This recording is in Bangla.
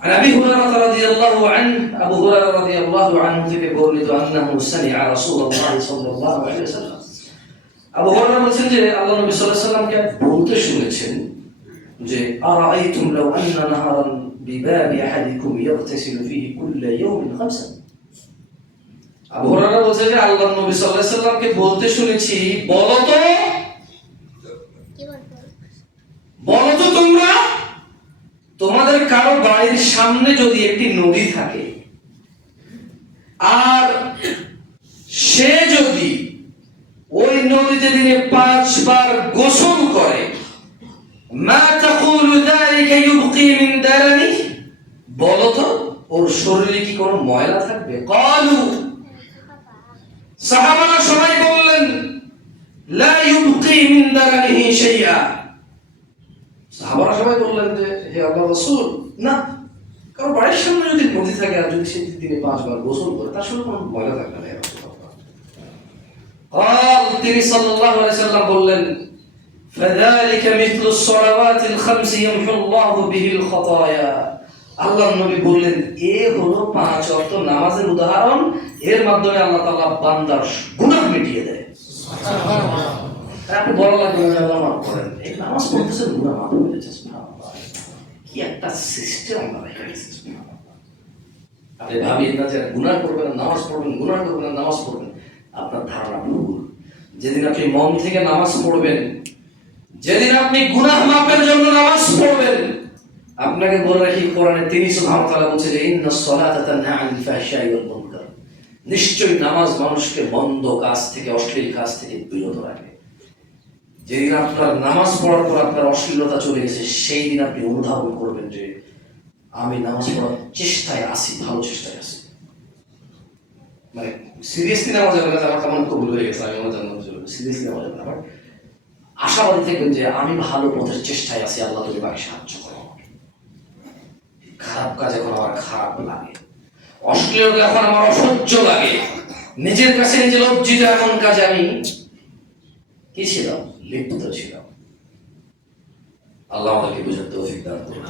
عن أبي هريرة رضي الله عنه أبو هريرة رضي الله عنه থেকে বর্ণিত أنه سمع رسول الله صلى الله عليه وسلم আবু হুরায়রা বলেন যে আল্লাহ নবী সাল্লাল্লাহু আলাইহি ওয়াসাল্লামকে বলতে শুনেছেন যে আরাআইতুম লাউ আন্না নাহারান বিবাবি আহাদিকুম ইয়াগতাসিলু ফীহি কুল্লা ইয়াওমিন খামসা। আবু হুরায়রা বলেন যে আল্লাহ নবী সাল্লাল্লাহু আলাইহি ওয়াসাল্লামকে বলতে শুনেছি বলো তো তোমরা তোমাদের কারো বাড়ির সামনে যদি একটি নদী থাকে আর সে যদি ওই নদীতে দিনে 5 বার গোসল করে মা তাকুলু যালিকা ইউবকি মিন দারানি, বলো তো ওর শরীরে কি কোনো ময়লা থাকবে? ক্বালু, সাহাবারা সবাই বললেন লা ইউবকি মিন দারানিহি শাইআ। সাহাবারা সবাই বললেন যে হে আল্লাহর রাসূল, না, কারণ বাড়ির সামনে যদি নদী থাকে আর যদি সে দিনে 5 বার গোসল করে তার শরীরে কোনো ময়লা থাকবে না। তিনি সাল্লাল্লাহু আলাইহি ওয়াসাল্লাম বললেন ফাযালিকা মিথলু সলাওয়াতিল খামস ইয়ামহু আল্লাহু বিহিল খাতায়া। আল্লাহর নবী বললেন এ হলো 5 ওয়াক্ত নামাজের উদাহরণ, এর মাধ্যমে আল্লাহ তাআলা বান্দার গুনাহ মিটিয়ে দেয়। সুবহানাল্লাহ। আপনি বড় লাগবে না আল্লাহ মাফ করেন, এই নামাজ পড়তেছেন গুনাহ মাফ হয়ে যাচ্ছে। সুবহানাল্লাহ, কি একটা সিস্টেম আমরা রেখেছি। সুবহানাল্লাহ, আপনি ভাবিয়ে না যে গুনাহ করবেন না নামাজ পড়বেন, গুনাহ করবেন না নামাজ পড়বেন, আপনার ধারণা ভুল। যেদিন আপনি মন থেকে নামাজ পড়বেন, যেদিন আপনি গুনাহ মাফের জন্য নামাজ পড়বেন, আপনাকে বলে রাখি কোরআনে তিনি সুবহানাহু ওয়া তাআলা বলেছে যে ইন্নাস সালাতা তানহা আনিল ফাহশাই ওয়াল মুনকার, নিশ্চয়ই নামাজ মানুষকে মন্দ কাজ থেকে অশ্লীল কাজ থেকে বিরত রাখে। যেদিন আপনার নামাজ পড়ার পর আপনার অশ্লীলতা চলে গেছে সেই দিন আপনি অনুধাবন করবেন যে আমি নামাজ পড়ার চেষ্টায় আছি, ভালো চেষ্টায় আছি। মানে সিরিয়াসলি নামাজ যাবে না, আমার কেমন কবুল হয়ে গেছে, আমি আমার জান্নাত চলে যাবে, সিরিয়াসলি নামাজ যাবে না, বাট আশাবাদী থাকবেন যে আমি ভালো পথের চেষ্টায় আছি, আল্লাহ তুমি আমাকে সাহায্য করো। খারাপ কাজ এখন আমার খারাপ লাগে, অশ্লীলতা এখন আমার অসহ্য লাগে, নিজের কাছে নিজে লজ্জিত, এমন কাজে আমি কি ছিলাম, লিপ্ত ছিলাম। আল্লাহ আমাদেরকে বুঝার তৌফিক দান করুন।